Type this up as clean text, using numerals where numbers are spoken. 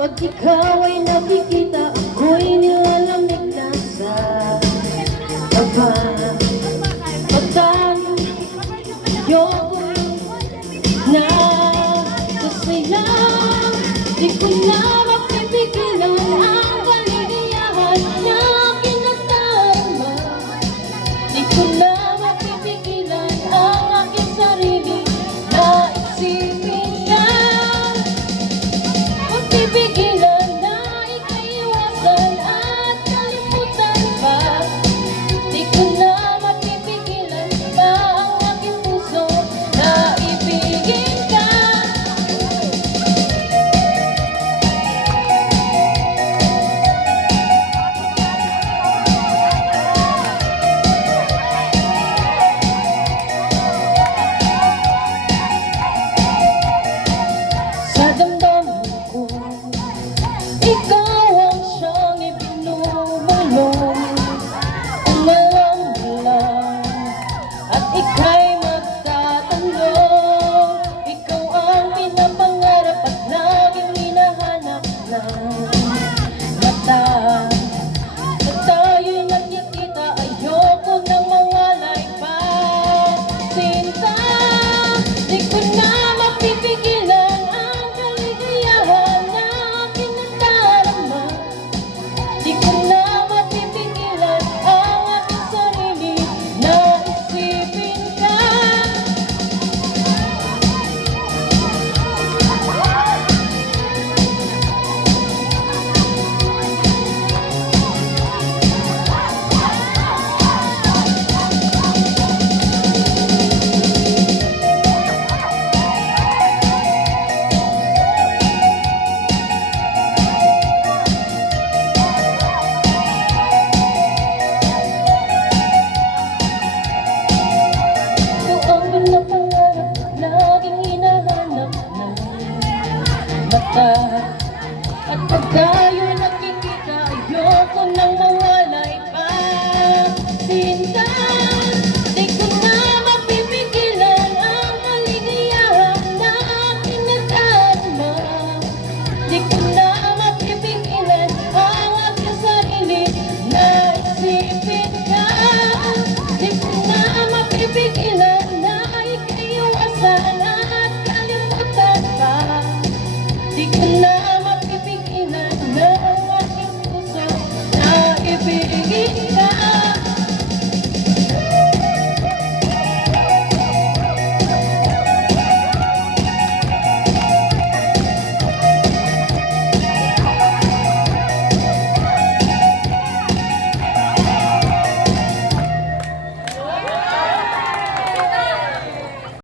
Pag ikaw ay nakikita, ako'y nilalamig na sa baba. Pag tayo na kasaya, di ko na mapipigilan ang kaligayahan na kinadarama. Di ko na mapipigilan ang aking sarili na isipin ka. Mapipigilan na ikaiwasan at kalimutan pa. Di ko na mapipigilan pa ang aking puso na ibigin ka. Sa damdamin ko, ikaw ang siyang ibinubulong. Kung alam mo lang at ika'y magtatanong, ikaw ang pinapangarap at laging hinahanap ng mata. Pag tayo'y nagkikita, ayoko nang mawalay pa. Sinta, di ko na mapipigilan ang kaligayahan na aking nadarama. Di ko na mapipigilan ang aking sarili na isipin ka. Ikaw ang pinapangarap at laging hinahanap ng mata. At pag tayo'y